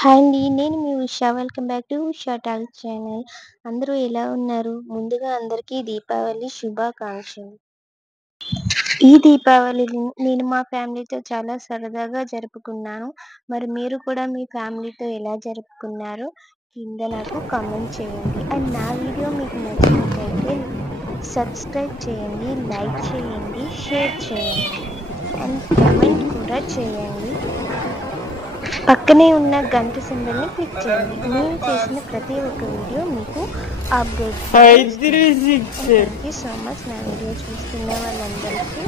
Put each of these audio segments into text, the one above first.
Hi అండి. నేను మీ Usha. Welcome back to Usha talk channel. అందరూ ఎలా ఉన్నారు? ముందుగా అందరికీ దీపావళి శుభాకాంక్షలు. ఈ దీపావళిని నేను మా ఫ్యామిలీతో చాలా సరదాగా జరుపుకున్నాను. మరి మీరు కూడా మీ ఫ్యామిలీతో ఎలా జరుపుకున్నారో కింద నాకు కామెంట్ చేయండి. అండ్ నా వీడియో మీకు నచ్చినట్లయితే సబ్స్క్రైబ్ చేయండి, లైక్ చేయండి, షేర్ చేయండి అండ్ కామెంట్ కూడా చేయండి. పక్కనే ఉన్న గంట సింబల్ని క్లిక్ చేయండి. నేను చేసిన ప్రతి ఒక్క వీడియో మీకు update. Thank you so much నా వీడియో చూస్తున్న వాళ్ళందరికీ.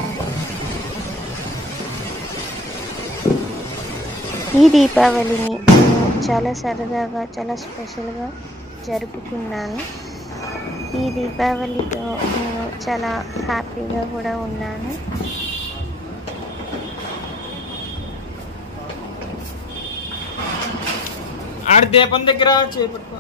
ఈ దీపావళిని నేను చాలా సరదాగా చాలా స్పెషల్గా జరుపుకున్నాను. ఈ దీపావళితో నేను చాలా హ్యాపీగా కూడా ఉన్నాను. ఆడ దీపం దగ్గర చేపట్టు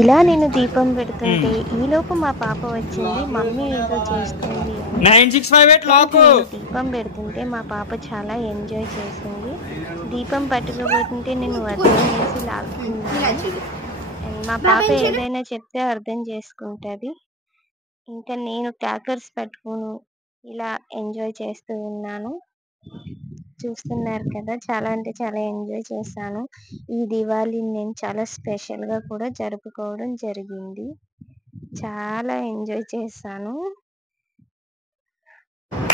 ఇలా నేను దీపం పెడుతుంటే ఈలోపు మా పాప వచ్చింది, మమ్మీ ఏదో చేస్తుంది. 9658 లాక్. దీపం పెడుతుంటే మా పాప చాలా ఎంజాయ్ చేసింది. దీపం పట్టుకోబోతుంటే నేను వదిలేసి లాక్కున్నాను. మా పాప ఏదైనా చెప్తే అర్థం చేసుకుంటుంది. ఇంకా నేను క్రాకర్స్ పట్టుకుని ఇలా ఎంజాయ్ చేస్తూ ఉన్నాను. చూస్తున్నారు కదా, చాలా అంటే చాలా ఎంజాయ్ చేశాను. ఈ దివాళీని నేను చాలా స్పెషల్గా కూడా జరుపుకోవడం జరిగింది. చాలా ఎంజాయ్ చేశాను.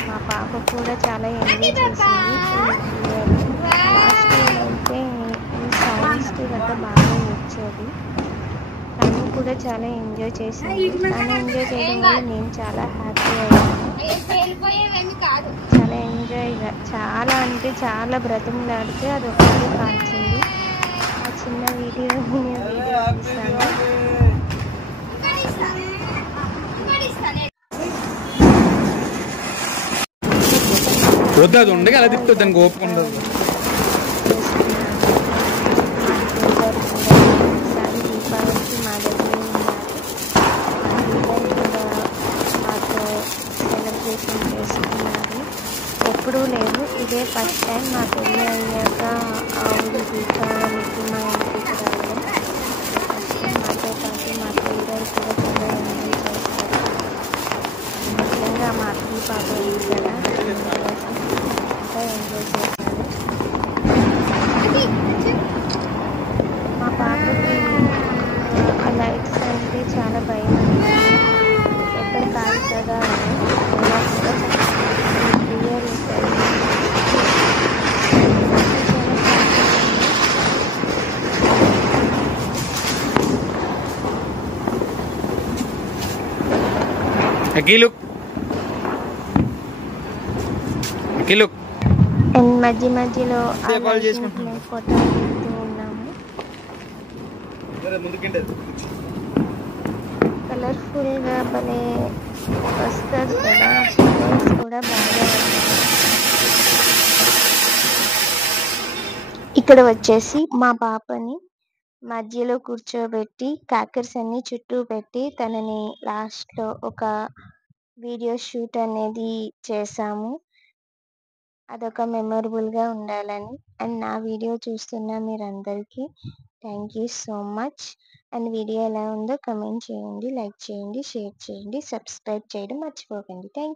మా పాప కూడా చాలా ఎంజాయ్ చేసింది. లాస్ట్ ఇయర్ అయితే ఈ సౌండ్స్కి గట్రా బాగా వచ్చేది. తను కూడా చాలా ఎంజాయ్ చేసింది. తను ఎంజాయ్ చేయడం వల్ల నేను చాలా హ్యాపీ అయ్యాను. చాలా ఎంజాయ్గా, చాలా అంటే చాలా బ్రతిమలాడితే అది ఒకటి కాల్చింది. ఆ చిన్న వీడియో తీసాను. అది ఉండగా అలా తిప్పుతుంది, దానికి ఓపిక ఉండదు. దీపావళికి మా దగ్గర మాతో సెలబ్రేషన్ చేసుకున్నారు. ఎప్పుడూ లేదు, ఇదే ఫస్ట్ టైం. మా పెళ్ళి అయ్యాక ఆవిడ దీపావళికి మా ఇంటికి రావడం ఫస్ట్ టైం. మాతో పాటు మా పిల్లలు కూడా చాలా ఎంజాయ్ చేస్తారు. ముఖ్యంగా మా అత్తయ్య పాప ఉంది కదా, అంతా ఎంజాయ్ చేశారు. మా పాపకి ఆ లైట్స్ అంటే చాలా భయం. ఎక్కడ కాలుతుందా అని క్లియర్ ఉంటాయి. అండ్ మధ్య మధ్యలో మేము ఫోటోలు దిగుతూ ఉన్నాము. కలర్ఫుల్గా భలే వస్తుంది కదా, ఫొటోస్ కూడా బాగా వస్తాయి. ఇక్కడ వచ్చేసి మా పాపని మధ్యలో కూర్చోబెట్టి క్రాకర్స్ అన్ని చుట్టూ పెట్టి తనని లాస్ట్లో ఒక వీడియో షూట్ అనేది చేసాము. అదొక మెమొరబుల్గా ఉండాలని. అండ్ నా వీడియో చూస్తున్న మీరందరికీ thank you so much. And video ఎలా ఉందో కమెంట్ చేయండి, లైక్ చేయండి, షేర్ చేయండి, సబ్స్క్రైబ్ చేయడం మర్చిపోకండి. Thank you.